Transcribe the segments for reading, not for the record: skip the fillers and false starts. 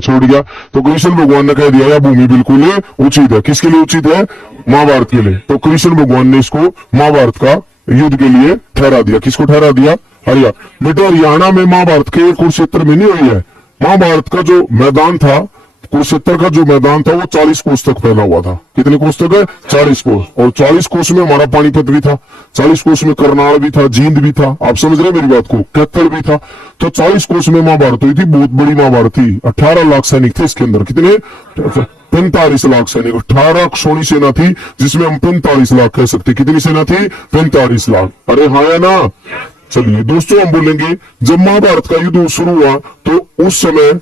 छोड़ गया। तो कृष्ण भगवान ने कह दिया यह भूमि बिल्कुल उचित है। किसके लिए उचित है? महाभारत के लिए। तो कृष्ण भगवान ने इसको महाभारत का युद्ध के लिए ठहरा दिया। किसको ठहरा दिया? हरियाणा। बेटा हरियाणा में महाभारत के कुरुक्षेत्र में नहीं हुई है। महाभारत का जो मैदान था, कुरुक्षेत्र का जो मैदान था, वो 40 कोस तक फैला हुआ था। कितने कोस तक है? 40 कोस। और 40 कोस में हमारा पानीपत भी था, 40 कोस में करनाल भी था, जींद भी था। आप समझ रहे मेरी बात को? कैथल भी था। तो 40 कोस में महाभारत हुई थी। बहुत बड़ी महाभारत थी। 18 लाख सैनिक थे इसके अंदर। कितने? 45 लाख सैनिक। 18 सोनी सेना थी जिसमें हम 45 लाख कह सकते। कितनी सेना थी? 45 लाख। अरे हाँ या ना? चलिए दोस्तों, हम बोलेंगे जब महाभारत का युद्ध शुरू हुआ तो उस समय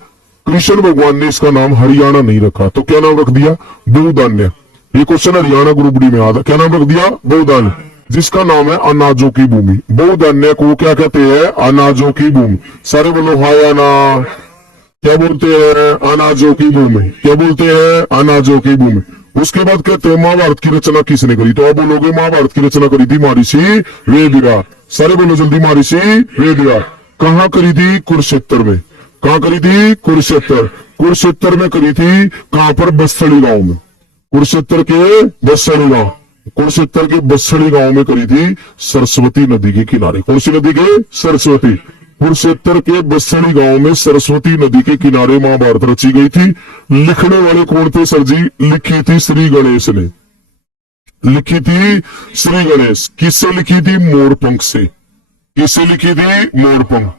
कृष्ण भगवान ने इसका नाम हरियाणा नहीं रखा। तो क्या नाम रख दिया? बहुधान्य। ये क्वेश्चन हरियाणा ग्रुप डी में आता। क्या नाम रख दिया? बहुधान्य, जिसका नाम है अनाजों की भूमि। बहुधान्य को क्या कहते हैं? अनाजों की भूमि। सारे बोलो हाँ या ना? क्या बोलते हैं? अनाजों की भूमि। क्या बोलते हैं? अनाजों की भूमि। उसके बाद कहते हैं महाभारत की रचना किसने करी? तो आप बोलोगे महाभारत की रचना करी थी महर्षि वेदव्यास। सारे बोलो जल्दी, महर्षि वेदव्यास। कहाँ करी थी? कुरुक्षेत्र में। कहाँ करी थी? कुरुक्षेत्र। कुरुक्षेत्र में करी थी। कहाँ पर? बसड़ी गांव में। कुरुक्षेत्र के बसड़ी गांव, कुरुक्षेत्र के बसड़ी गांव में करी थी, सरस्वती नदी के किनारे। कौन सी नदी के? सरस्वती। कुरुक्षेत्र के बसड़ी गांव में सरस्वती नदी के किनारे महाभारत रची गई थी। लिखने वाले कौन थे सर जी? लिखी थी श्री गणेश ने। लिखी थी श्री गणेश। किससे लिखी थी? मोरपंख से। किससे लिखी थी? मोरपंख।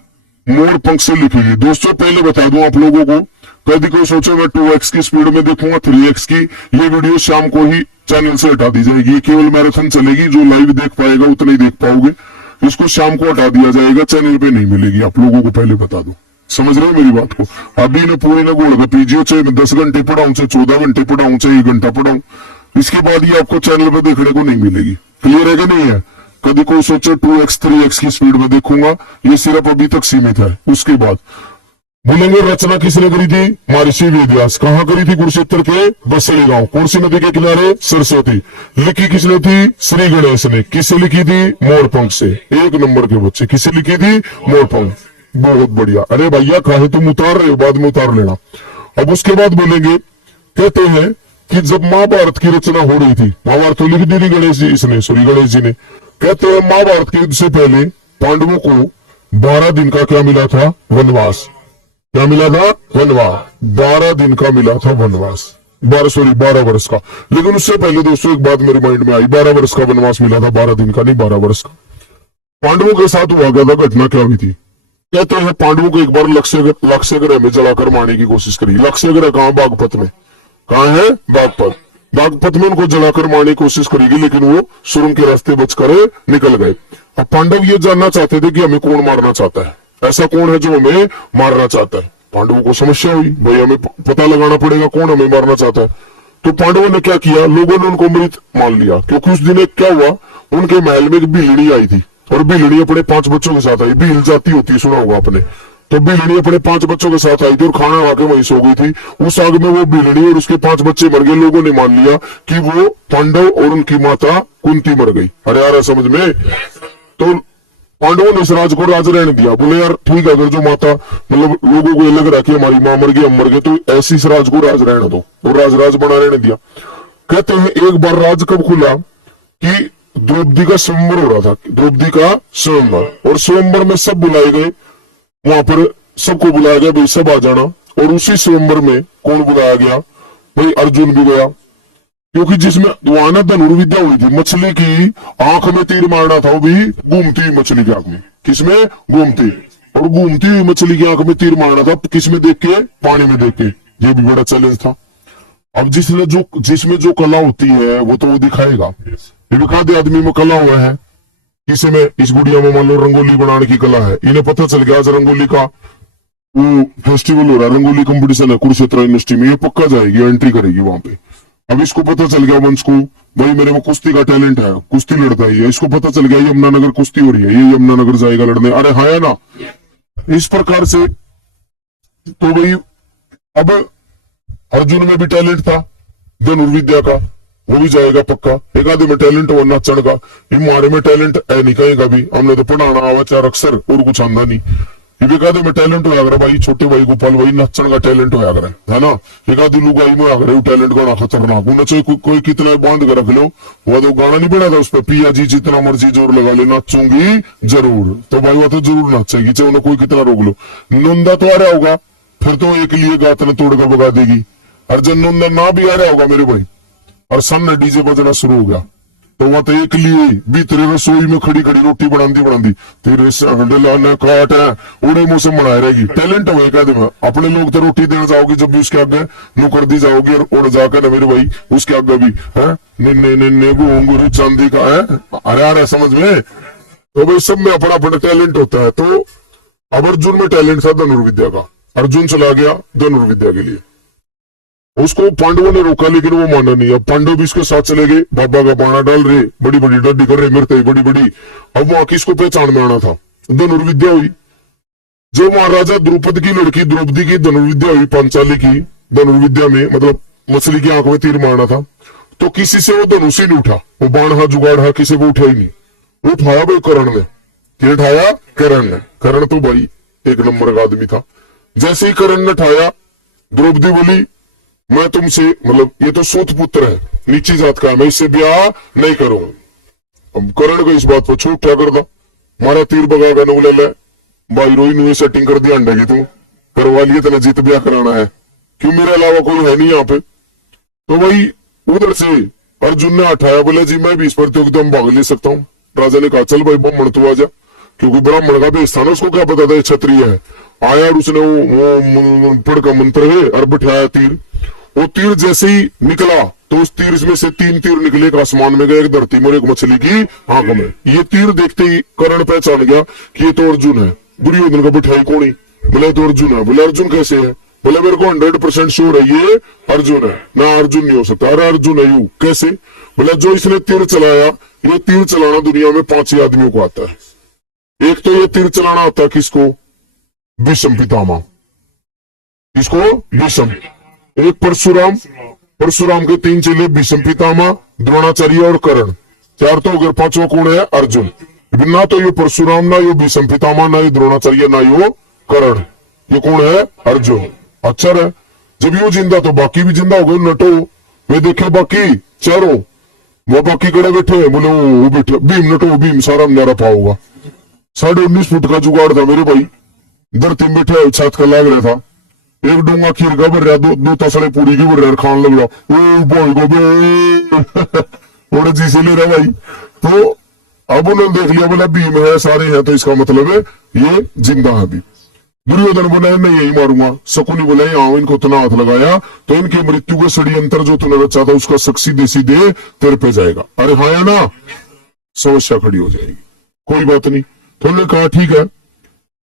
मोरपंख से लिखी थी। दोस्तों पहले बता दूं आप लोगों को, कभी कोई सोचे मैं 2x की स्पीड में देखूंगा, 3x की, ये वीडियो शाम को ही चैनल से हटा दी जाएगी। केवल मैराथन चलेगी, जो लाइव देख पाएगा उतना ही देख पाओगे। इसको शाम को हटा दिया जाएगा, चैनल पे नहीं मिलेगी। आप लोगों को पहले बता दूं। समझ रहे हो मेरी बात को? अभी ने पूरी ने गोड़ का पीजियो, चाहे 10 घंटे पढ़ाऊं, चाहे 14 घंटे पढ़ाऊं, चाहे 1 घंटा पढ़ाऊं, इसके बाद ये आपको चैनल पे देखने को नहीं मिलेगी। क्लियर है कि नहीं है? कभी कोई सोचे 2x 3x की स्पीड में देखूंगा, ये सिर्फ अभी तक सीमित है। उसके बाद बोलेंगे रचना किसने करी थी? महर्षि वेदव्यास। कहाँ करी थी? कुरुक्षेत्र के बसड़ी गांव। कौन सी नदी के किनारे? सरस्वती। लिखी किसने थी? श्री गणेश ने। किससे लिखी थी? मोरपंख से। 1 नंबर के बच्चे। किससे लिखी थी? मोरपंख। बहुत बढ़िया। अरे भैया काहे तुम उतार रहे हो? बाद में उतार लेना। अब उसके बाद बोलेंगे, कहते हैं कि जब महाभारत की रचना हो रही थी, महाभारत तो लिख दी थी गणेश जी, इसने सॉरी गणेश जी ने। कहते हैं महाभारत के युद्ध से पहले पांडवों को 12 दिन का क्या मिला था? वनवास। क्या मिला था? वनवास। 12 दिन का मिला था वनवास। 12 वर्ष का। लेकिन उससे पहले दोस्तों एक बात मेरे माइंड में आई, 12 वर्ष का वनवास मिला था, 12 दिन का नहीं, 12 वर्ष का। पांडवों के साथ हुआ क्या था? घटना क्या हुई थी? कहते हैं पांडवों को एक बार लक्ष्य ग्रह में जलाकर मारने की कोशिश करी। लक्ष्य ग्रह कहाँ? बागपत में। कहाँ है? बागपत। बागपत में उनको जलाकर मारने की कोशिश करेगी, लेकिन वो सुरंग के रास्ते बचकर निकल गए। अब पांडव ये जानना चाहते थे कि हमें कौन मारना चाहता है, ऐसा कौन है जो हमें मारना चाहता है। पांडवों को समस्या हुई, भाई हमें पता लगाना पड़ेगा कौन हमें मारना चाहता है। तो पांडवों ने क्या किया? लोगों ने उनको मृत मान लिया, क्योंकि उस दिन क्या हुआ, उनके महल में एक बिल्ली आई थी, और बिल्ली अपने 5 बच्चों के साथ आई। भील जाती होती है, सुना होगा आपने। तो बिल्ली अपने 5 बच्चों के साथ आई थी और खाना खा के वहीं सो गई थी। उस आग में वो बिल्ली और उसके 5 बच्चे मर गए। लोगों ने मान लिया कि वो पांडव और उनकी माता कुंती मर गई। अरे यार समझ में? तो पांडवों ने इस राज को राज रहने दिया। बोले यार ठीक है, अगर जो माता मतलब लोगों को ये लग रहा है कि हमारी मां मर गई, हम मर गए, तो ऐसी इस राज को राज रहने दो, और राज बना रहने दिया। कहते हैं एक बार राज कब खुला कि द्रौपदी का स्वयंवर हो रहा था। द्रौपदी का स्वयंवर, और स्वयंवर में सब बुलाए गए। वहां पर सबको बुलाया गया, भाई सब आ जाना। और उसी स्वयंवर में कौन बुलाया गया? भाई अर्जुन भी गया, क्योंकि जिसमें वहां ना धनुर्विद्या हुई थी। मछली की आंख में तीर मारना था, वो भी घूमती हुई मछली की आंख में। किसमें? घूमती। और घूमती हुई मछली की आंख में तीर मारना था, किसमें देख के? पानी में देख के। ये भी बड़ा चैलेंज था। अब जिसमें जो कला होती है वो तो वो दिखाएगा। आदमी में कला हुआ है, किसी में इस गुड़िया में मान लो रंगोली बनाने की कला है, इन्हें पता चल गया आज रंगोली का वो फेस्टिवल हो रहा है, रंगोली कंपटीशन है कुरुक्षेत्र यूनिवर्सिटी में, ये पक्का जाएगी, एंट्री करेगी वहां पे। अब इसको पता चल गया वंश को, भाई मेरे में कुश्ती का टैलेंट है, कुश्ती लड़ता है। इसको पता चल गया यमुनानगर कुश्ती हो रही है, ये यमुनानगर जाएगा लड़ने। अरे हाँ या ना? इस प्रकार से तो भाई अब अर्जुन में भी टैलेंट था धनुर्विद्या का, वो भी जाएगा पक्का। एक आधे में टैलेंट हो नाचण का, हमारे में टैलेंट है नहीं कहेगा भी, हमने तो पढ़ाना आवा 4 अक्षर और कुछ आंदा नहीं। ये कहते मैं टैलेंट होया करे भाई, छोटे भाई गोपाल भाई नचन का टैलेंट होया करे, है ना। एक आधी लुगाई में आकर टैलेंट गाना खतरनाक, नचो कोई कितना बांध कर रख लो, वो तो गाना नहीं बना था उस पर, पिया जी जितना मर्जी जोर लगा ले नाचूंगी जरूर, तो भाई वो तो जरूर नाचेगी, चाहे उन्हें कोई कितना रोक लो। नंदा तो आ रहा होगा, फिर तो एक लिए गात ने तोड़ कर भगा देगी। और जब नंदा ना भी आ रहा होगा मेरे भाई, और सामने डीजे बजना शुरू हो गया, तो वहां तो एक लिए भी तेरे रसोई में खड़ी खड़ी रोटी बनाती तेरे लाने काट है उड़े मुंह से बनाए रहेगी। टैलेंट हो कहते में अपने लोग तो रोटी देना जाओगी जब भी उसके आगे नुकर दी जाओगी, और उड़ जाकर ना मेरे भाई उसके आगे भी है निन्ने निन्ने घुंघरू चांदी का है, अरे आ रहा समझ में। तो भाई सब में अपना अपना टैलेंट होता है। तो अब अर्जुन में टैलेंट था धनुर्विद्या का, अर्जुन चला गया धनुर्विद्या के लिए, उसको पांडवों ने रोका लेकिन वो माना नहीं। अब पांडव भी इसके साथ चले गए, बाबा का बाणा डाल रहे, बड़ी बड़ी डड्डी कर रहे, मरते बड़ी बड़ी। अब वहां किसको पहचान में आना था, धनुर्विद्या हुई। जो महाराजा द्रुपद की लड़की द्रौपदी की धनुर्विद्या हुई, पांचाली की धनुर्विद्या में, मतलब मछली की आंख में तीर मारना था, तो किसी से वो धनुष ही नहीं उठा, वो बाण हा जुगाड़ हा किसी को उठा ही नहीं, वो उठाया भाई करण ने। क्या उठाया? करण ने। करण तो भाई एक नंबर का आदमी था। जैसे ही करण ने उठाया, द्रौपदी बोली मैं तुमसे, मतलब ये तो सूत पुत्र है, नीची जात का है, मैं इससे ब्याह नहीं करूंगा। अब करण को इस बात पर छूट क्या कर दो, मारा तीर बगा नू ले ले भाई, रोई नु सेटिंग कर दिया अंडे की, तू करवा लिए तेना जीत ब्याह कराना है, क्यों मेरे अलावा कोई है नहीं यहाँ पे। तो भाई उधर से अर्जुन ने उठाया, बोले जी मैं भी इस प्रतियोगिता में भाग ले सकता हूँ। राजा ने कहा चल भाई ब्राह्मण तू आ जा, क्योंकि ब्राह्मण का भेष था ना, उसको क्या पता था क्षत्रिय है। आया और उसने वो पढ़ का मंत्र है और बिठाया तीर, वो तीर जैसे ही निकला तो उस तीर में से 3 तीर निकले, एक आसमान में गए, एक धरती में और एक मछली की आंख में। ये तीर देखते ही कर्ण पहचान गया कि ये तो अर्जुन है। दुर्योधन का बिठाई कौन? बोले तो अर्जुन है। बोले अर्जुन कैसे है? बोले मेरे को 100% श्योर है ये अर्जुन है, ना अर्जुन नहीं हो सकता। अरे अर्जुन है यू कैसे? बोले जो इसने तीर चलाया, ये तीर चलाना दुनिया में 5 ही आदमियों को आता है। एक तो ये तीर चलाना आता है किसको? भीष्म पितामह। किसको? भीष्म। एक परशुराम, परशुराम के 3 चेले भीष्म पितामह, द्रोणाचार्य और कर्ण, 4 तो अगर 5वां कौन है? अर्जुन। ना तो ये परशुराम, ना ये भीष्म पितामह, ना ये द्रोणाचार्य, ना ये कर्ण, ये कौन है? अर्जुन। अच्छा है, जब ये जिंदा तो बाकी भी जिंदा हो गए। नटो वे देखे बाकी चारों, वो बाकी खड़े बैठे, बोले वो बैठे भीम, नटो भीम, सारा न्यारा पाओगा। 19.5 फुट का जुगाड़ था मेरे भाई, धरती में बैठे छत का लाग रहा था, एक डूंगा खीर का भर रहा, दो तसड़े पूरी की भर रहा, खान लग रहा, ओ भाई को जी से ले रहा भाई। तो अब उन्होंने देख लिया, बोला भीम है सारे हैं, तो इसका मतलब है ये जिंदा है अभी। दुर्योधन बोला मैं यही मारूंगा। शकुनी बोला आओ इनको इतना हाथ लगाया तो इनकी मृत्यु का षड्यंत्र जो तूने रचा था उसका सक्सी सीधे तेरे पे जाएगा। अरे हाँ या ना? समस्या खड़ी हो जाएगी। कोई बात नहीं, तो उन्होंने कहा ठीक है,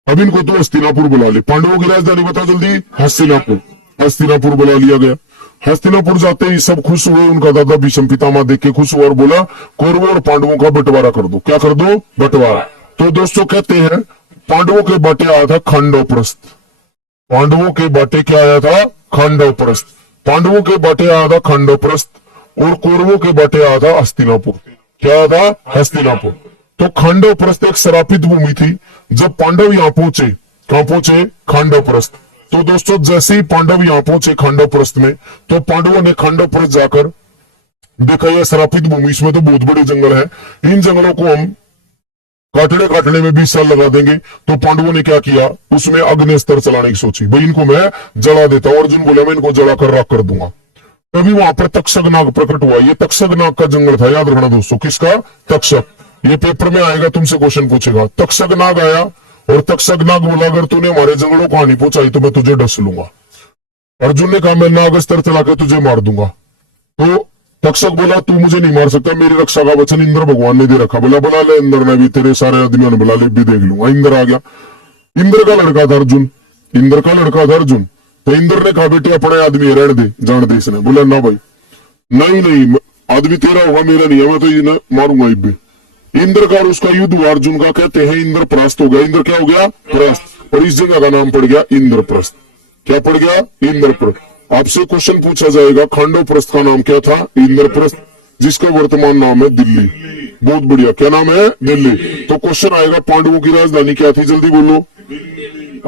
अब इनको तो हस्तिनापुर बुला ले। पांडवों की राजधानी बता जल्दी? हस्तिनापुर। हस्तिनापुर बुला लिया गया। हस्तिनापुर जाते ही सब खुश हुए, उनका दादा भीष्म पितामह देख के खुश हुआ और बोला कौरवों और पांडवों का बंटवारा कर दो। क्या कर दो? बंटवारा। तो दोस्तों कहते हैं पांडवों के बाटे आया था खांडवप्रस्थ। पांडवों के बाटे क्या आया था? खांडवप्रस्थ। पांडवों के बाटे आया था खांडवप्रस्थ और कौरवों के बाटे आया था हस्तिनापुर। क्या आया था? हस्तिनापुर। तो खांडवप्रस्थ एक श्रापित भूमि थी। जब पांडव यहाँ पहुंचे, कहां पहुंचे? खांडवप्रस्थ। तो दोस्तों जैसे ही पांडव यहाँ पहुंचे खांडवप्रस्थ में, तो पांडवों ने खांडवप्रस्थ जाकर देखा यह श्रापित भूमि, इसमें तो बहुत बड़े जंगल है, इन जंगलों को हम काटने में 20 साल लगा देंगे। तो पांडवों ने क्या किया, उसमें अग्निस्त्र चलाने की सोची, भाई इनको मैं जला देता हूं। अर्जुन बोला मैं इनको जला कर राख कर दूंगा। तभी वहां पर तक्षक नाग प्रकट हुआ। ये तक्षक नाग का जंगल था, याद रखना दोस्तों। किसका? तक्षक। ये पेपर में आएगा, तुमसे क्वेश्चन पूछेगा। तक्षक नाग आया और तक्षक नाग बोला अगर तूने हमारे जंगलों को हानि पहुंचाई तो मैं तुझे डस लूंगा। अर्जुन ने कहा मैं नाग अस्त्र चला के तुझे मार दूंगा। तो तक्षक बोला तू मुझे नहीं मार सकता, मेरी रक्षा का वचन इंद्र भगवान ने दे रखा। बोला बुला ले इंद्र ने भी, तेरे सारे आदमियों ने बुला ले, भी देख लूंगा। इंद्र आ गया। इंद्र का लड़का था अर्जुन। इंद्र का लड़का था अर्जुन। तो इंद्र ने कहा बेटे अपने आदमी रहने दे, जान दे। इसने बोला ना भाई, नहीं आदमी तेरा होगा मेरा नहीं है, मैं तो इन्हें मारूंगा इब्बे। इंद्र का और उसका युद्ध हुआ अर्जुन का। कहते हैं इंद्र परास्त हो गया। इंद्र क्या हो गया? परास्त। और इस जगह का नाम पड़ गया इंद्रप्रस्थ। क्या पड़ गया? इंद्रप्रस्थ। आपसे क्वेश्चन पूछा जाएगा खांडवप्रस्थ का नाम क्या था? इंद्रप्रस्थ, जिसका वर्तमान नाम है दिल्ली। बहुत बढ़िया, क्या नाम है? दिल्ली। तो क्वेश्चन आएगा पांडवों की राजधानी क्या थी? जल्दी बोलो।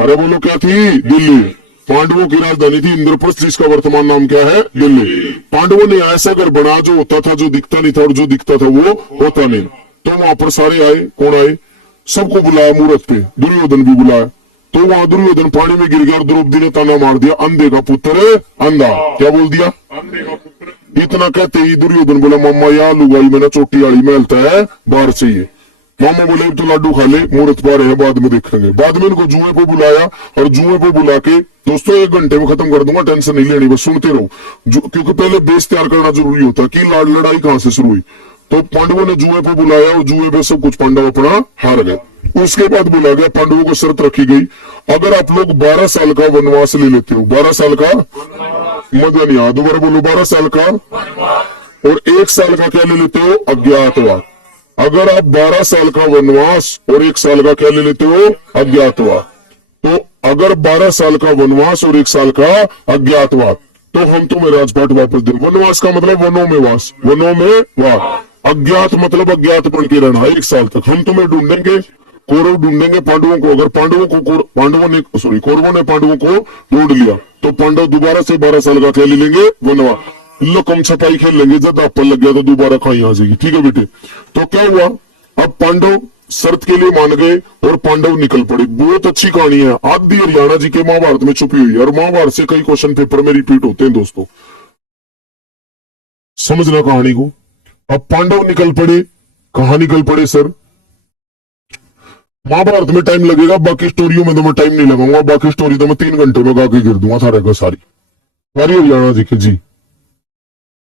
अरे बोलो क्या थी? दिल्ली। पांडवों की राजधानी थी इंद्रप्रस्थ, जिसका वर्तमान नाम क्या है? दिल्ली। पांडवों ने ऐसा घर बना जो होता था, जो दिखता नहीं था, और जो दिखता था वो होता नहीं। तो वहां पर सारे आए। कौन आए? सबको बुलाया मुहूर्त पे। दुर्योधन भी बुलाया। तो वहां दुर्योधन पानी में गिर गया और द्रौपदी ने ताना मार दिया, अंधे का पुत्र अंधा। क्या बोल दिया? इतना कहते ही दुर्योधन बोला, मामा या लुगाई में ना चोटी वाली महलता है, बाहर चाहिए। मामा बोले तो लाडू खा ले, मुहूर्त पा रहे हैं, बाद में देखेंगे। बाद में इनको जुए पे बुलाया, और जुए पे बुला के, दोस्तों 1 घंटे में खत्म कर दूंगा, टेंशन नहीं लेनी, बस सुनते रहो। क्योंकि पहले बेस तैयार करना जरूरी होता है कि लड़ाई कहां से शुरू हुई। तो पांडवों ने जुए पे बुलाया, और जुए पे सब कुछ पांडव अपना हार गए। उसके बाद बोला गया, पांडवों को शर्त रखी गई, अगर आप लोग 12 साल का वनवास ले लेते हो, 12 साल का, मजा नहीं आया, दोबारा बोलो, 12 साल का, और 1 साल का क्या ले लेते हो? अज्ञातवास। अगर आप 12 साल का वनवास और 1 साल का क्या ले लेते हो? अज्ञातवास। तो अगर 12 साल का वनवास और 1 साल का अज्ञातवास, तो हम तुम्हें राजपाट वापस दें। वनवास का मतलब वनों में वास, वनों में वास। अज्ञात मतलब अज्ञातपन के रहना 1 साल तक। हम तुम्हें ढूंढेंगे, कौरव ढूंढेंगे पांडवों को। अगर कौरवों ने पांडवों को ढूंढ लिया, तो पांडव दोबारा से 12 साल का क्या ले लेंगे? वनवास। लुकम छपाई खेल लेंगे, जब आपन लग गया तो दोबारा खाई आ जाएगी। ठीक है बेटे। तो क्या हुआ, अब पांडव शर्त के लिए मान गए और पांडव निकल पड़े। बहुत अच्छी कहानी है, आदि हरियाणा जी के महाभारत में छुपी हुई है, और महाभारत से कई क्वेश्चन पेपर में रिपीट होते हैं दोस्तों, समझना कहानी को। अब पांडव निकल पड़े। कहां निकल पड़े सर? महाभारत में टाइम लगेगा, बाकी स्टोरियों में तो मैं टाइम नहीं लगाऊंगा। बाकी स्टोरी तो मैं 3 घंटे में गा के गिर दूंगा सारे का सारी हरियाणा जी की। जी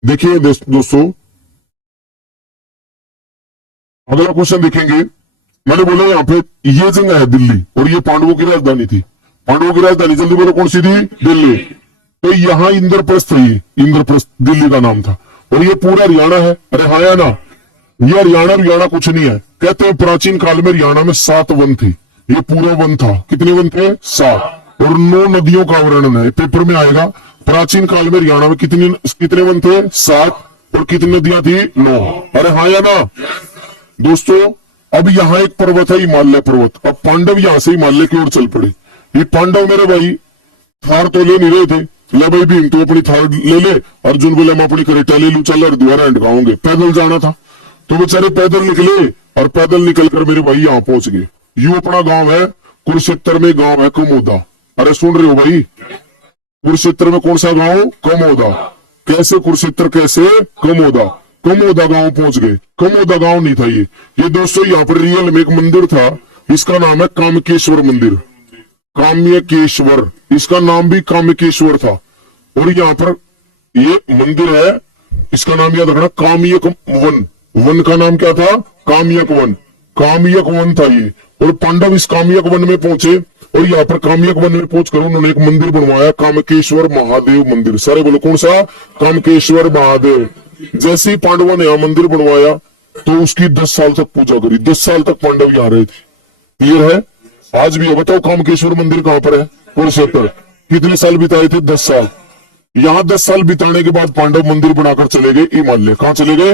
देखिए दोस्तों, अगला क्वेश्चन देखेंगे। मैंने बोला यहाँ पे ये जगह है दिल्ली, और ये पांडवों की राजधानी थी। पांडवों की राजधानी जल्दी बोलो कौन सी थी? दिल्ली। तो यहाँ इंद्रप्रस्थ है, ये इंद्रप्रस्थ दिल्ली का नाम था, और ये पूरा हरियाणा है। अरे हाँ या ना? ये हरियाणा कुछ नहीं है। कहते हैं प्राचीन काल में हरियाणा में 7 वन थे। ये पूरा वन था। कितने वन थे? 7। और 9 नदियों का वर्णन है, पेपर में आएगा। प्राचीन काल में हरियाणा में कितने वन थे? 7। और कितनी नदियां थी? 9। अरे हाँ या ना? दोस्तों अब यहाँ एक पर्वत है, हिमालय पर्वत। अब पांडव यहां से हिमालय की ओर चल पड़े। ये पांडव मेरे भाई थार तो ले नहीं रहे थे। ले भाई भीम तो अपनी थार ले ले, अर्जुन बोले मैं अपनी करेटा ले लू, चल हरिद्वार एंड गाऊंगे। पैदल जाना था, तो बेचारे पैदल निकले, और पैदल निकलकर मेरे भाई यहाँ पहुंच गए। यू अपना गांव है कुरुक्षेत्र में, गांव है कमोदा। अरे सुन रहे हो भाई? कुरुक्षेत्र में कौन सा गांव? कमोदा। कैसे कुरुक्षेत्र, कैसे कमोदा? कमोदा गांव पहुंच गए। कमोदा गांव नहीं था ये दोस्तों, यहाँ पर रियल में एक मंदिर था, इसका नाम है कामकेश्वर मंदिर। काम्यकेश्वर, इसका नाम भी कामकेश्वर था। और यहाँ पर ये मंदिर है, इसका नाम याद रखना, काम्यक वन। वन का नाम क्या था? काम्यक वन। काम्यक वन था ये। और पांडव इस काम्यक वन में पहुंचे, और यहाँ पर काम्यक वन में पहुंचकर उन्होंने एक मंदिर बनवाया, कामकेश्वर महादेव मंदिर। सारे बोलो कौन सा? कामकेश्वर महादेव। जैसे ही पांडवों ने यहाँ मंदिर बनवाया, तो उसकी 10 साल तक पूजा करी। 10 साल तक पांडव यहाँ रहे थे। क्लियर है? आज भी है। बताओ कामकेश्वर मंदिर कहाँ पर है? कुरुक्षेत्र। कितने साल बिताए थे? 10 साल। यहाँ 10 साल बिताने के बाद पांडव मंदिर बनाकर चले गए हिमालय। कहाँ चले गए?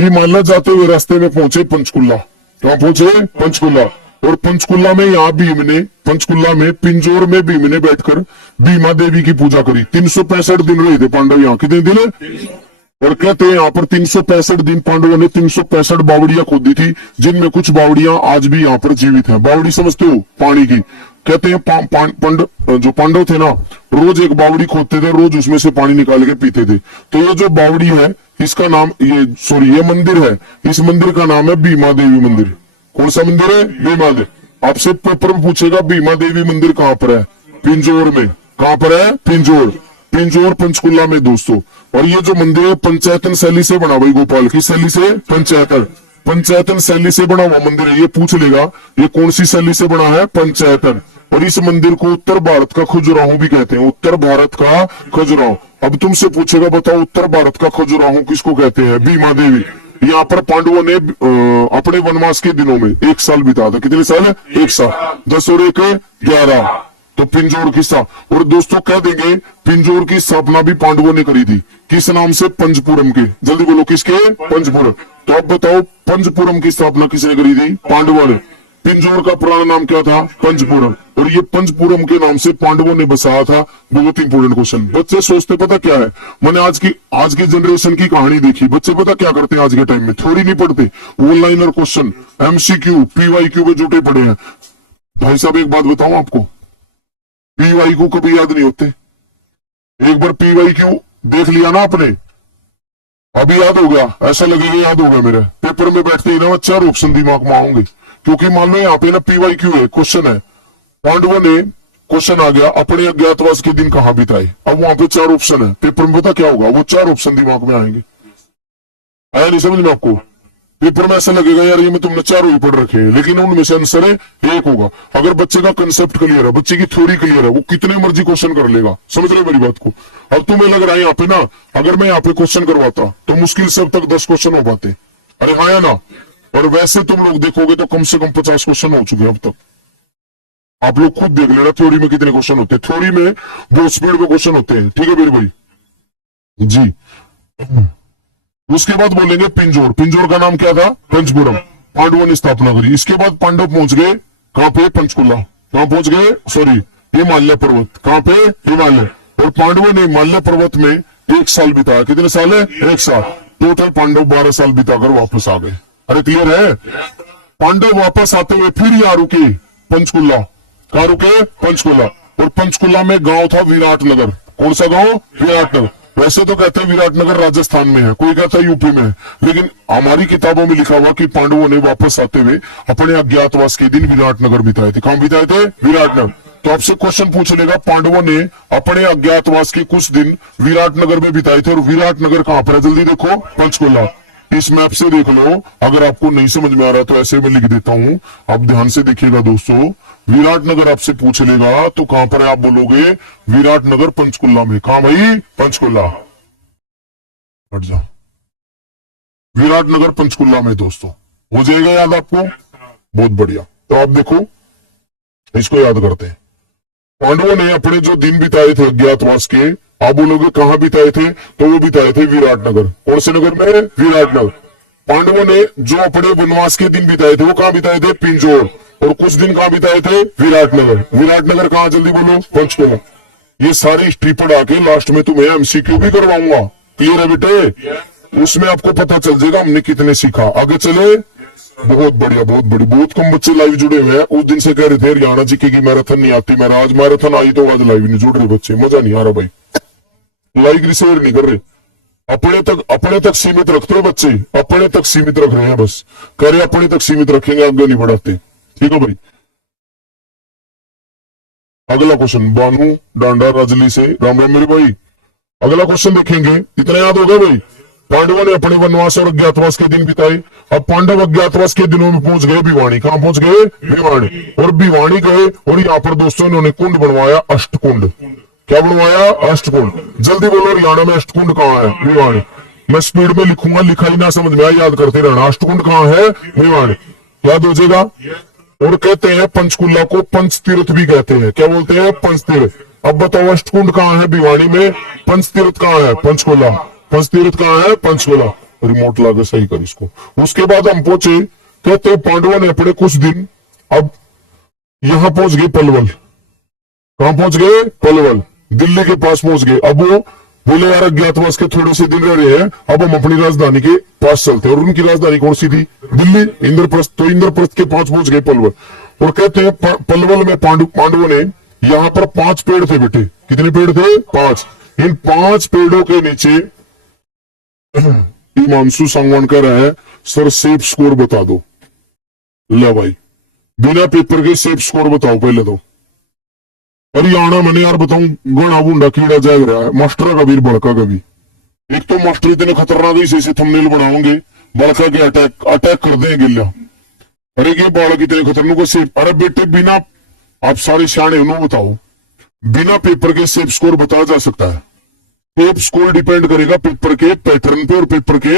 हिमालय। जाते हुए रास्ते में पहुंचे पंचकुला। कहाँ पहुंचे? पंचकुला। और पंचकुला में यहाँ भीम ने, पंचकुला में पिंजौर में भीम ने बैठकर भीमा देवी की पूजा करी। 365 दिन रहे थे पांडव यहाँ। कितने दिन? और कहते हैं यहाँ पर 365 दिन पांडवों ने 365 बावड़ियां खोदी थी, जिनमें कुछ बावड़ियां आज भी यहाँ पर जीवित हैं। बावड़ी समझते हो? पानी की। कहते हैं जो पांडव थे ना, रोज एक बावड़ी खोदते थे, रोज उसमें से पानी निकाल के पीते थे। तो ये जो बावड़ी है, इसका नाम ये मंदिर है, इस मंदिर का नाम है भीमा देवी मंदिर। कौन सा मंदिर है? भीमा देवी। आपसे पेपर में पूछेगा भीमा देवी मंदिर कहाँ पर है? पिंजौर में। कहाँ पर है? पिंजौर। पिंजौर पंचकुला में दोस्तों। और ये जो मंदिर है पंचायतन शैली से बना, भाई गोपाल की शैली से, पंचायतन शैली से बना हुआ मंदिर है। ये पूछ लेगा ये कौन सी शैली से बना है? पंचायतन। और इस मंदिर को उत्तर भारत का खजुराहो भी कहते हैं। उत्तर भारत का खजुराहो। अब तुमसे पूछेगा बताओ उत्तर भारत का खजुराहो किसको कहते हैं? भीमा देवी। यहाँ पर पांडवों ने अपने वनवास के दिनों में 1 साल बिताया था। कितने साल? 1 साल। 10 और 1 11। तो पिंजौर की और दोस्तों कह देंगे पिंजौर की स्थापना भी पांडवों ने करी थी। किस नाम से? पंचपुरम के। जल्दी बोलो किसके? पंचपुरम। तो अब बताओ पंचपुरम की स्थापना किसने करी थी? पांडवों ने। पिंजौर का पुराना नाम क्या था? पंचपुरम। और ये पंचपुरम के नाम से पांडवों ने बसाया था। बहुत इंपोर्टेंट क्वेश्चन। बच्चे सोचते पता क्या है, मैंने आज की जनरेशन की कहानी देखी। बच्चे पता क्या करते हैं आज के टाइम में? थ्योरी नहीं पढ़ते, ऑनलाइनर क्वेश्चन, एमसीक्यू, पीवाईक्यू में जुटे पड़े हैं। भाई साहब एक बात बताऊं आपको, पीवाईक्यू कभी याद नहीं होते। एक बार पीवाईक्यू देख लिया ना आपने, अभी याद हो गया, ऐसा लगेगा याद हो गया। मेरे पेपर में बैठते ही ना 4 ऑप्शन दिमाग में आऊंगे, क्योंकि मान लो यहाँ पे ना पीवाईक्यू है, क्वेश्चन है, पांडवों ने क्वेश्चन आ गया अपने अज्ञातवास के दिन कहां बिताए। अब वहां पे 4 ऑप्शन है, पेपर में पता क्या होगा? वो 4 ऑप्शन दिमाग में आएंगे। आया नहीं समझ में आपको? पेपर में ऐसा लगेगा यार ये में तुमने 4 ही पढ़ रखे हैं, लेकिन उनमें से आंसर है एक होगा। अगर बच्चे का कंसेप्ट क्लियर है, बच्चे की थ्योरी क्लियर है, वो कितने मर्जी क्वेश्चन कर लेगा। समझ रहे मेरी बात को? अब तुम्हें लग रहा है यहाँ पे ना, अगर मैं यहाँ पे क्वेश्चन करवाता तो मुश्किल से अब तक 10 क्वेश्चन हो पाते। अरे हाँ या ना? और वैसे तुम लोग देखोगे तो कम से कम 50 क्वेश्चन हो चुके हैं अब तक। आप लोग खुद देख लेना थ्योरी में कितने क्वेश्चन होते हैं। थ्योरी में बहुत स्पीड में क्वेश्चन होते हैं। ठीक है मेरे भाई जी। उसके बाद बोलेंगे पिंजौर। पिंजौर का नाम क्या था? पंचपुरम। पांडवों ने स्थापना करी। इसके बाद पांडव पहुंच गए कहां पे? पंचकुला। कहां पहुंच गए? सॉरी, हिमालय पर्वत। कहां पे? हिमालय। और पांडवों ने हिमालय पर्वत में 1 साल बिताया। कितने साल है? 1 साल। टोटल पांडव 12 साल बिताकर वापस आ गए। अरे क्लियर है? पांडव वापस आते हुए फिर यहाँ रुके पंचकुला। कहां रुके? पंचकुला। और पंचकुला में गांव था विराटनगर। कौन सा गांव? विराटनगर। वैसे तो कहते हैं विराटनगर राजस्थान में है, कोई कहता है यूपी में है, लेकिन हमारी किताबों में लिखा हुआ कि पांडवों ने वापस आते हुए अपने अज्ञातवास के दिन विराटनगर बिताए थे। कहां बिताए थे? विराटनगर। तो आपसे क्वेश्चन पूछ लेगा, पांडवों ने अपने अज्ञातवास के कुछ दिन विराटनगर में बिताए थे, और विराटनगर कहां पर है? जल्दी देखो, पंचकुला। इस मैप से देख लो। अगर आपको नहीं समझ में आ रहा तो ऐसे में लिख देता हूं, आप ध्यान से देखिएगा दोस्तों। विराटनगर आपसे पूछ लेगा तो कहां पर है? आप बोलोगे विराटनगर पंचकुला में। कहां भाई? पंचकुला। हट जा, विराटनगर पंचकुला में दोस्तों। हो जाएगा याद आपको? बहुत बढ़िया। तो आप देखो, इसको याद करते हैं। पांडवों ने अपने जो दिन बिताए थे अज्ञातवास के, आप बोलोगे कहां बिताए थे? तो वो बिताए थे विराटनगर। कौन से नगर में? विराटनगर। पांडवों ने जो अपने वनवास के दिन बिताए थे वो कहां बिताए थे? पिंजौर। और कुछ दिन कहां बिताए थे? विराटनगर। विराटनगर कहां? जल्दी बोलो। पंचकुला। ये सारी हिस्ट्री पढ़ा के लास्ट में तुम्हें एमसीक्यू भी करवाऊंगा। क्लियर है बेटे? उसमें आपको पता चल जाएगा हमने कितने सीखा। आगे चले। बहुत बढ़िया, बहुत बड़ी। बहुत कम बच्चे लाइव जुड़े हुए हैं। उस दिन से कह रहे थे हरियाणा जी की मैराथन नहीं आती। मैं आज मैराथन आई तो आज लाइव नहीं जुड़ रहे बच्चे। मजा नहीं आ रहा भाई, लाइक रिसीवर नहीं कर रहे। अपने तक सीमित रखते हैं बच्चे, अपने तक सीमित रख रहे हैं बस। कह रहे अपने तक सीमित रखेंगे, आगे नहीं बढ़ाते। ठीक है भाई। अगला क्वेश्चन, बानू डांडा राजली से, राम राम मेरे भाई। अगला क्वेश्चन देखेंगे। इतना याद होगा भाई? पांडवों ने अपने वनवास और अज्ञातवास के दिन बिताए। अब पांडव अज्ञातवास के दिनों में पहुंच गए भिवानी। कहां पहुंच गए? भिवानी। और भिवानी गए और यहाँ पर दोस्तों इन्होंने कुंड बनवाया, अष्टकुंड। क्या बनवाया? अष्टकुंड। जल्दी बोलो, हरियाणा में अष्टकुंड कहां है? भिवानी। मैं स्पीड में लिखूंगा, लिखा ही ना समझ में आए याद करते रहना। अष्टकुंड कहां है? भिवानी। याद हो जाएगा। और कहते हैं पंचकुला को पंचतीर्थ भी कहते हैं। क्या बोलते हैं? पंचतीर्थ। अब बताओ अष्टकुंड कहां है? भिवानी में। पंचतीर्थ कहां है? पंचकुला। पंचतीर्थ कहां है? पंचकुला। रिमोट लाकर सही कर इसको। उसके बाद हम पहुंचे, कहते हैं पांडवों ने अपने कुछ दिन, अब यहां पहुंच गए पलवल। कहां पहुंच गए? पलवल। दिल्ली के पास पहुंच गए। अब वो बोले यार अज्ञातवास के थोड़े से दिन रह रहे हैं, अब हम अपनी राजधानी के पास चलते हैं। और उनकी राजधानी कौन सी थी? दिल्ली, इंद्रप्रस्थ। तो इंद्रप्रस्थ के पास पहुंच गए पलवल। और कहते हैं पलवल में पांडवों ने, यहां पर 5 पेड़ थे बेटे। कितने पेड़ थे? 5। इन 5 पेड़ों के नीचे हिमांशु सांगवान कह रहा है सर सेफ स्कोर बता दो। ले भाई, बिना पेपर के सेफ स्कोर बताओ पहले तो। हरियाणा मैंने यार बताऊं गणा बूंडा कीड़ा जाग रहा है। मास्टर का वीर बड़का का भी। एक तो मास्टर इतने खतरनाक इसे थंबनेल बनाओगे, बड़का के अटैक कर देंगे गिल्ला। अरे ये बालक इतने खतरनाक से। अरे बेटे बिना, आप सारे सियाने उन्होंने बताओ, बिना पेपर के सेफ स्कोर बताया जा सकता है? सेफ स्कोर डिपेंड करेगा पेपर के पैटर्न पे और पेपर के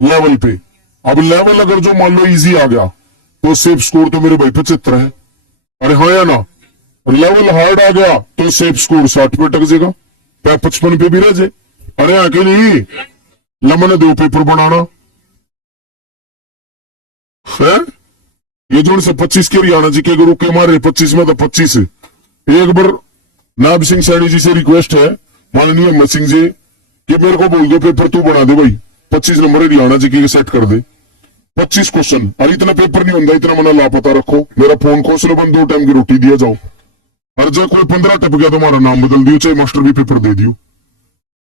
लेवल पे। अब लेवल अगर जो मान लो इजी आ गया तो सेफ स्कोर तो मेरे भाई 75 है। अरे हाँ या ना? लेवल हार्ड आ गया तो सेफ स्कोर 60 पे टक जाएगा, 55 पे भी रह जाए। अरे आके नहीं लमन 2 पेपर बनाना है। ये जोड़ से 25 के हरियाणा जी के गुरु के मारे 25 में तो 25 एक बार नाब सिंह सैनी जी से रिक्वेस्ट है माननीय हिम्मत सिंह जी कि मेरे को बोल दो पेपर तू बना दे भाई 25 नंबर हरियाणा जी की सेट कर दे 25 क्वेश्चन। और इतना पेपर नहीं होता इतना मना लापता रखो मेरा फोन खोस लो बंद 2 टाइम की रोटी दिया जाओ और जब कोई 15 टप गया तो हमारा नाम बदल दियो चाहे मास्टर भी पेपर दे दियो।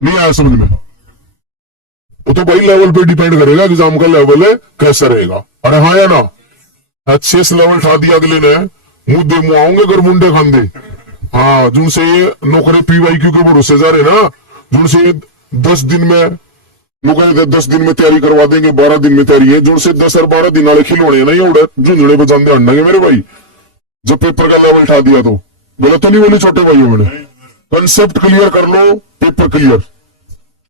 नहीं आया समझ में? वो तो भाई लेवल पे डिपेंड करेगा एग्जाम का लेवल है कैसा रहेगा। अरे हाँ या ना? अच्छे से लेवल उठा दिया अगले ने मुद्दे मुआओगे अगर मुंडे खांदे। हाँ जिनसे ये नौकरी PYQ के भरोसे जा रहे ना जिनसे 10 दिन में मुझे 10 दिन में तैयारी करवा देंगे 12 दिन में तैयारी है जो से 10 और 12 दिन वाले खिलौने ना ये उड़े झुंझुने बजाते अंडेंगे मेरे भाई। जब पेपर का लेवल उठा दिया तो बोला तो नहीं बोली छोटे भाइयों मैंने कंसेप्ट क्लियर कर लो पेपर क्लियर।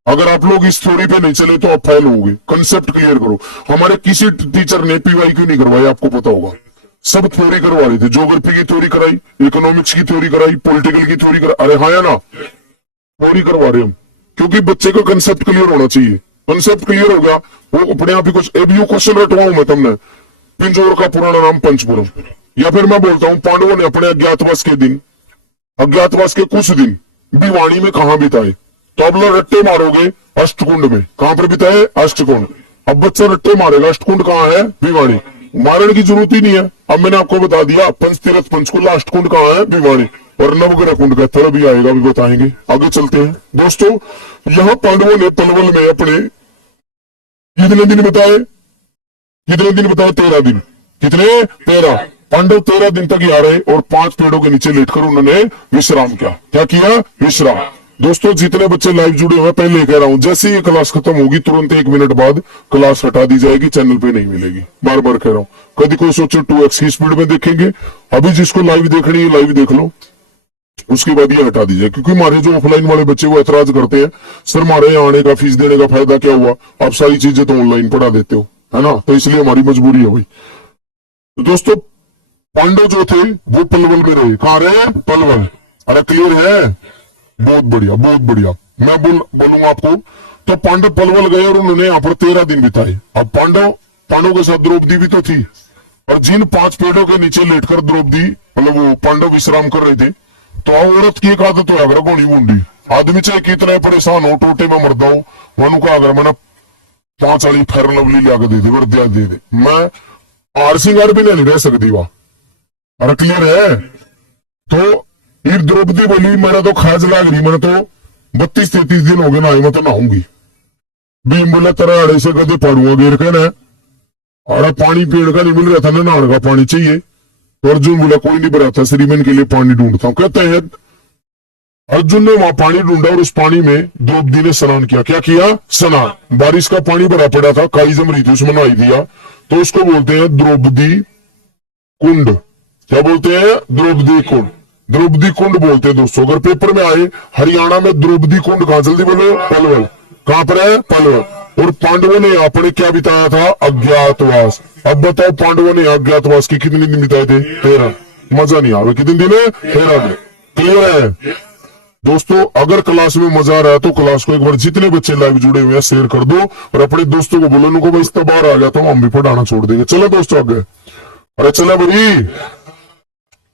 अगर आप लोग इस थ्योरी पे नहीं चले तो आप फेल होंगे। कंसेप्ट क्लियर करो। हमारे किसी टीचर ने PYQ नहीं करवाया आपको पता होगा सब थ्योरी करवा रहे थे। ज्योग्राफी की थ्योरी कराई इकोनॉमिक्स की थ्योरी कराई पॉलिटिकल की थ्योरी कराई। अरे हाँ या ना थ्योरी करवा रहे हम क्योंकि बच्चे को कंसेप्ट क्लियर होना चाहिए। कंसेप्ट क्लियर हो गया वो अपने आप ही कुछ एबीयू क्वेश्चन रटवाऊं मैं तुमने पिंजौर का पुराना नाम पंचपुरम या फिर मैं बोलता हूं पांडवों ने अपने अज्ञातवास के दिन अज्ञातवास के कुछ दिन भिवानी में कहां बिताए तो अब लोग रट्टे मारोगे अष्टकुंड में। कहां पर बिताए? अष्टकुंड। अब बच्चा रट्टे मारेगा अष्टकुंड कहां है? भिवानी। मारने की जरूरत ही नहीं है। अब मैंने आपको बता दिया पंचतीर्थ पंचकुला अष्टकुंड कहां है? भिवानी। और नवग्रह कुंड का थोड़ा भी आएगा भी बताएंगे। आगे चलते हैं दोस्तों। यहां पांडवों ने पलवल में अपने कितने दिन बताए? कितने दिन बताए? 13 दिन। कितने? 13। पांडव 13 दिन तक यहाँ रहे और 5 पेड़ों के नीचे लेटकर उन्होंने विश्राम किया। क्या किया? विश्राम। दोस्तों जितने बच्चे लाइव जुड़े हुए पहले कह रहा हूं जैसे ही क्लास खत्म होगी तुरंत 1 मिनट बाद क्लास हटा दी जाएगी चैनल पे नहीं मिलेगी। बार बार कह रहा हूं कभी कोई सोचे 2x की स्पीड में देखेंगे। अभी जिसको लाइव देखनी है लाइव देख लो उसके बाद ये हटा दीजिए क्योंकि हमारे जो ऑफलाइन वाले बच्चे वो ऐतराज करते हैं सर हमारे यहाँ आने का फीस देने का फायदा क्या हुआ आप सारी चीजें तो ऑनलाइन पढ़ा देते हो है ना। तो इसलिए हमारी मजबूरी है भाई। तो दोस्तों पांडव जो थे वो पलवल में रहे। कहां रहे? पलवल। अरे क्लियर है? बहुत बढ़िया बहुत बढ़िया। मैं बोलूंगा आपको तो पांडव पलवल गए और उन्होंने यहाँ पर 13 दिन बिताए। अब पांडव के साथ द्रौपदी भी तो थी और जिन 5 पेड़ों के नीचे लेटकर द्रौपदी मतलब वो पांडव विश्राम कर रहे थे तो औरत की एक आदत हो अगर गोनी मुंडी आदमी चाहे कितना परेशान हो टोटे में मरदा हो मनु का अगर मैंने 5 वाली फेयर लवली लिया के दे दे मैं आर सिंगार भी नहीं रह सकती वहां। अरे क्लियर है? तो फिर द्रौपदी बोली मेरा तो खाज लाग रही मैंने तो 32-33 दिन हो गए ना मैं तो नहाऊंगी। भीम बोला तेरा आड़े से गधे पड़ूंगा गिर के ना आड़ा पानी पेड़ का नहीं मिल रहा था ना नहाने का पानी चाहिए। तो अर्जुन बोला कोई नहीं बना था श्रीमन के लिए पानी ढूंढता हूं। कहते हैं अर्जुन ने वहां पानी ढूंढा और उस पानी में द्रौपदी ने स्नान किया। क्या किया? स्नान। बारिश का पानी भरा पड़ा था काई जम रही थी उसमें नहाई दिया तो उसको बोलते हैं द्रौपदी कुंड। क्या बोलते हैं? द्रौपदी कुंड। द्रौपदी कुंड बोलते हैं दोस्तों। अगर पेपर में आए हरियाणा में द्रौपदी कुंड कहां जल्दी बोलो? पलवल। कहां पर है? पलवल। और पांडवों ने यहाँ पर क्या बिताया था? अज्ञातवास। अब बताओ पांडवों ने अज्ञातवास की कितने दिन बिताए थे? 13। मजा नहीं आवे कितने दिन है? 13 दिन। क्लियर है दोस्तों? अगर क्लास में मजा आ रहा है तो क्लास को एक बार जितने बच्चे लाइव जुड़े हुए हैं शेयर कर दो और अपने दोस्तों को बोलो उनको भाई इस बाहर आ गया तो हम भी पढ़ाना छोड़ देंगे। चलो दोस्तों आगे। अरे चला भाई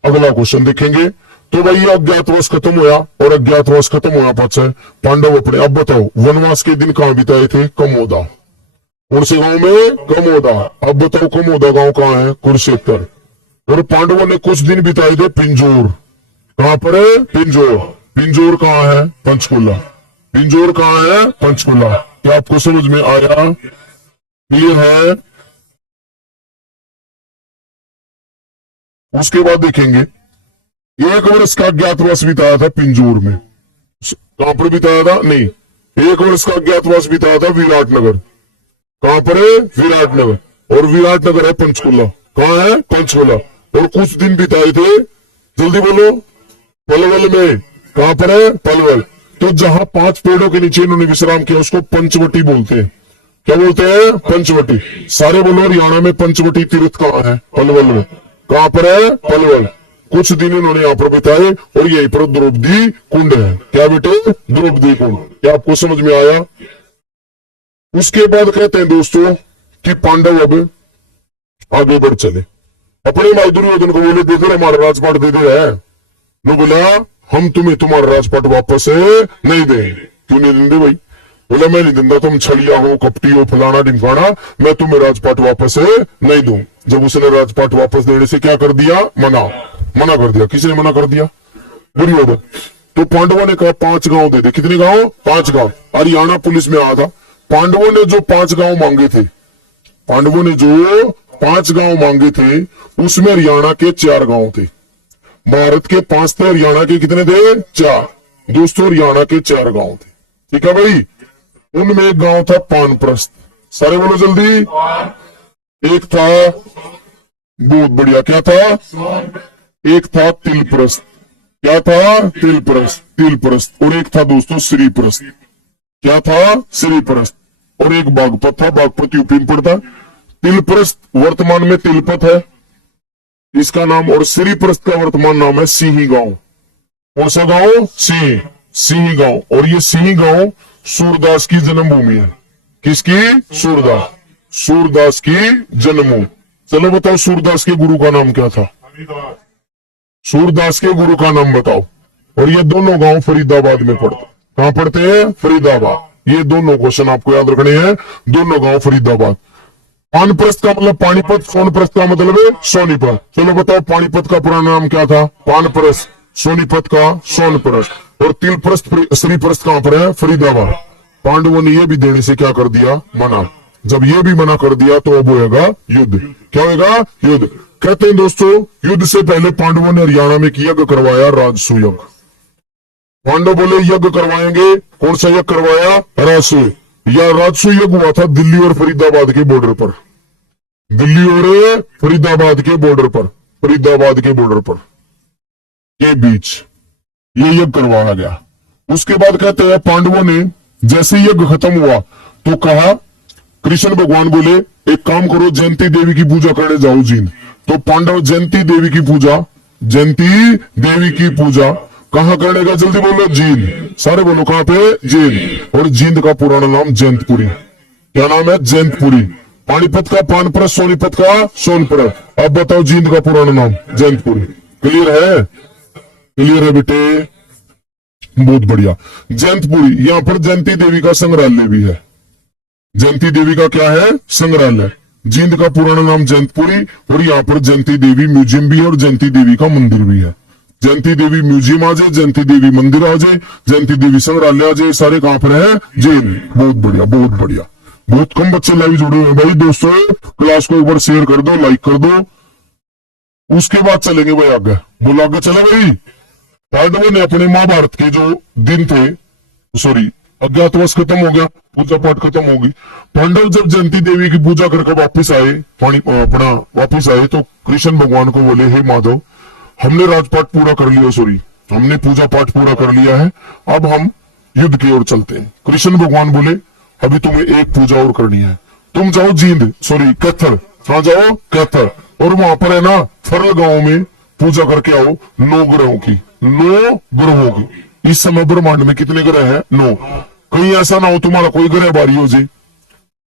अगला क्वेश्चन देखेंगे। तो भाई ये अज्ञातवास खत्म होया और अज्ञातवास खत्म होया पाछे पांडव अपने अब बताओ वनवास के दिन कहां बिताए थे? कमोदा। कौन से गांव में? कमोदा। अब बताओ कमोदा गांव कहां है? कुरुक्षेत्र। और पांडवों ने कुछ दिन बिताए थे पिंजौर। कहां पर है? पिंजौर। पिंजौर कहां है? पंचकुला। पिंजौर कहां है? पंचकुला। क्या आपको समझ में आया? क्लियर है? उसके बाद देखेंगे 1 वर्ष का अज्ञातवास बिताया था पिंजौर में। कहां पर बिताया था? नहीं 1 वर्ष का अज्ञातवास बिताया था विराटनगर। कहां पर है? विराटनगर। और विराटनगर है पंचकुला। कहां है? पंचकुला। और कुछ दिन बिताए थे जल्दी बोलो पलवल में। कहां पर है? पलवल। तो जहां 5 पेड़ों के नीचे इन्होंने विश्राम किया उसको पंचवटी बोलते हैं। क्या बोलते हैं? पंचवटी। सारे बोलो हरियाणा में पंचवटी तीर्थ कहां है? पलवल में। कहां पर है? पलवल। कुछ दिन इन्होंने यहाँ पर बिताए और यहीं पर द्रौपदी कुंड है। क्या बेटे? द्रौपदी कुंड। क्या आपको समझ में आया? उसके बाद कहते हैं दोस्तों कि पांडव अब आगे बढ़ चले। अपने भाई दुर्योधन को बोले दे दे हमारा राजपाट दे दे है। नो बोला हम तुम्हें तुम्हारा राजपाट वापस नहीं देंगे। क्यों नहीं देंगे भाई? बोला मैं नहीं दूंगा, तुम छलिया हो, कपटी हो, फलाना ढिमकाना, मैं तुम्हें राजपाट वापस नहीं दूं। जब उसने राजपाट वापस देने से क्या कर दिया? मना कर दिया। किसने मना कर दिया? दुर्योधन। तो पांडवों ने कहा 5 गांव दे दे। कितने गांव? 5 गांव। हरियाणा पुलिस में आया था। पांडवों ने जो 5 गांव मांगे थे, पांडवों ने जो 5 गांव मांगे थे, उसमें हरियाणा के 4 गांव थे। भारत के 5 थे, हरियाणा के कितने थे? 4। दोस्तों हरियाणा के 4 गांव थे। ठीक है भाई। उनमें एक गांव था पानप्रस्थ। सारे बोलो जल्दी। एक था, बहुत बढ़िया, क्या था? एक था तिलप्रस्थ। क्या था? तिलप्रस्थ। और एक था दोस्तों श्रीप्रस्थ। क्या था? श्रीप्रस्थ। और एक बागपत था। बागपत यूपी में पड़ता। तिलप्रस्थ वर्तमान में तिलपत है इसका नाम, और श्रीप्रस्थ का वर्तमान नाम है सिंही गांव। कौन सा गांव? सिंही गांव। और ये सिंही गांव सूरदास की जन्मभूमि है। किसकी? सूरदास की जन्मभूमि। चलो बताओ सूरदास के गुरु का नाम क्या था? सूरदास के गुरु का नाम बताओ। और ये दोनों गांव फरीदाबाद में पड़ते। कहां पड़ते हैं? फरीदाबाद। ये दोनों क्वेश्चन आपको याद रखने हैं। दोनों गांव फरीदाबाद। पानप्रस्थ का मतलब पानीपत, सोनप्रस्थ का मतलब है सोनीपत। चलो बताओ पानीपत का पुराना नाम क्या था? पानप्रस्थ। सोनीपत का सोनप्रस्थ। और तिलप्रस्थ श्रीप्रस्थ कहां पर है? फरीदाबाद। पांडवों ने यह भी देने से क्या कर दिया? मना। जब ये भी मना कर दिया तो अब होगा युद्ध। क्या होगा? युद्ध। कहते हैं दोस्तों युद्ध से पहले पांडवों ने हरियाणा में एक यज्ञ करवाया, राजसू यज्ञ। पांडव बोले यज्ञ करवाएंगे। कौन सा यज्ञ करवाया? राजसू। या राजसू यज्ञ हुआ था दिल्ली और फरीदाबाद के बॉर्डर पर। दिल्ली और फरीदाबाद के बॉर्डर पर, फरीदाबाद के बॉर्डर पर के बीच ये यज्ञ करवाया गया। उसके बाद कहते हैं पांडवों ने जैसे यज्ञ खत्म हुआ तो कहा, कृष्ण भगवान बोले एक काम करो, जयंती देवी की पूजा करने जाओ जींद। तो पांडव जयंती देवी की पूजा, जयंती देवी की पूजा कहां करने का? जल्दी बोलो। जींद। सारे बोलो कहां पे? जींद। और जींद का पुराना नाम जयंतपुरी। क्या नाम है? जयंतपुरी। पानीपत का पानप्रस्थ, सोनीपत का सोनप्रस्थ। अब बताओ जींद का पुराना नाम? जयंतपुरी। क्लियर है? क्लियर है बेटे? बहुत बढ़िया। जयंतपुरी। यहाँ पर जयंती देवी का संग्रहालय भी है। जयंती देवी का क्या है? संग्रहालय। जींद का पुराना नाम जयंतपुरी। और यहाँ पर जयंती देवी म्यूजियम भी है और जयंती देवी का मंदिर भी है। जयंती देवी म्यूजियम आ जाए, जयंती देवी मंदिर आ जाए, जयंती देवी संग्रहालय आ जाए, सारे कहां पर है? जींद। बहुत बढ़िया, बहुत बढ़िया। बहुत कम बच्चे लाइव जुड़े हुए हैं भाई। दोस्तों क्लास को एक बार शेयर कर दो, लाइक कर दो। उसके बाद चलेंगे भाई आगे। बोलो आगे चले भाई। पांडवों ने अपने महाभारत के जो दिन थे, सॉरी अज्ञातवास खत्म हो गया, पूजा पाठ खत्म होगी। पांडव जब जयंती देवी की पूजा करके वापिस आए, अपना वापिस आए, तो कृष्ण भगवान को बोले हे माधव, हमने राजपाट पूरा कर लिया, सॉरी हमने पूजा पाठ पूरा कर लिया है, अब हम युद्ध की ओर चलते हैं। कृष्ण भगवान बोले अभी तुम्हें एक पूजा और करनी है, तुम जाओ जींद, सॉरी कैथल। कहां जाओ? कैथल। और वहां पर है ना फरल गांव में पूजा करके आओ 9 ग्रहों की, 9 ग्रहों की। इस समय ब्रह्मांड में कितने ग्रह हैं? 9। कहीं ऐसा ना हो तुम्हारा कोई ग्रह बारी हो जाए,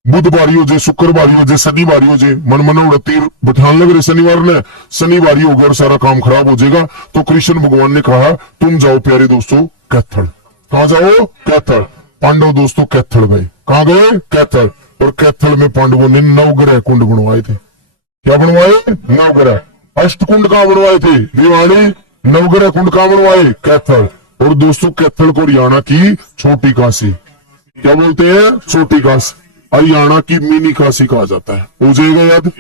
बुध बारी हो जाए, शुक्र बारी हो जाए, शनि बारी हो जाए, मन मन तीर बैठान लग रहे शनिवार ने, शनि बारी हो गया और सारा काम खराब हो जाएगा। तो कृष्ण भगवान ने कहा तुम जाओ प्यारे दोस्तों कैथल। कहा जाओ? कैथल। पांडव दोस्तों कैथल गए। कहा गए? कैथल। और कैथल में पांडवों ने 9 ग्रह कुंड बनवाए थे। क्या बनवाए? 9 ग्रह। अष्टकुंड कहां बनवाए थे? भिवानी। 9 ग्रह कुंड कहां बनवाए? कैथल। और दोस्तों कैथल को हरियाणा की छोटी काशी, क्या बोलते हैं? छोटी काशी। हरियाणा की मिनी काशी कहा जाता है। हो जाएगा याद?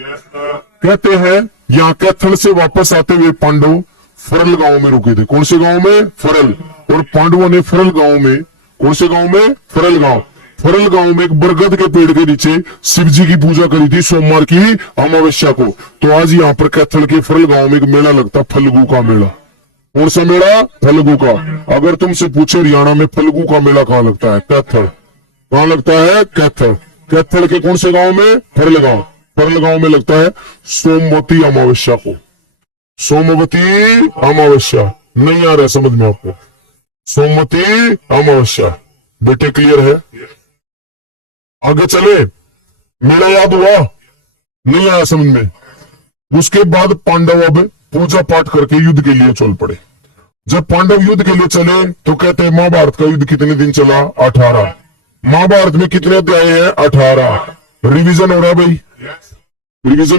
कहते हैं यहाँ कैथल से वापस आते हुए पांडव फरल गांव में रुके थे। कौन से गांव में? फरल। और पांडवों ने फरल गांव में, कौन से गांव में? फरल गांव। फरल गांव में एक बरगद के पेड़ के नीचे शिव जी की पूजा करी थी सोमवार की अमावस्या को। तो आज यहाँ पर कैथल के फरल गांव में एक मेला लगता, फल्गु का मेला। कौन सा मेला? फल्गु का। अगर तुमसे पूछे हरियाणा में फल्गु का मेला कहाँ लगता है? कैथल। कहाँ लगता है? कैथल। कैथल के कौन से गांव में? फरल गांव। फरल गांव में लगता है सोमवती अमावस्या को। सोमवती अमावस्या नहीं आ रहा समझ में आपको? सोमवती अमावस्या। बेटे क्लियर है? आगे चले। मेला याद हुआ? नहीं आया समझ में? उसके बाद पांडव अब पूजा पाठ करके युद्ध के लिए चल पड़े। जब पांडव युद्ध के लिए चले तो कहते हैं महाभारत का युद्ध कितने दिन चला? 18। महाभारत में कितने अध्याय हैं? 18। रिवीजन हो रहा है भाई, रिवीजन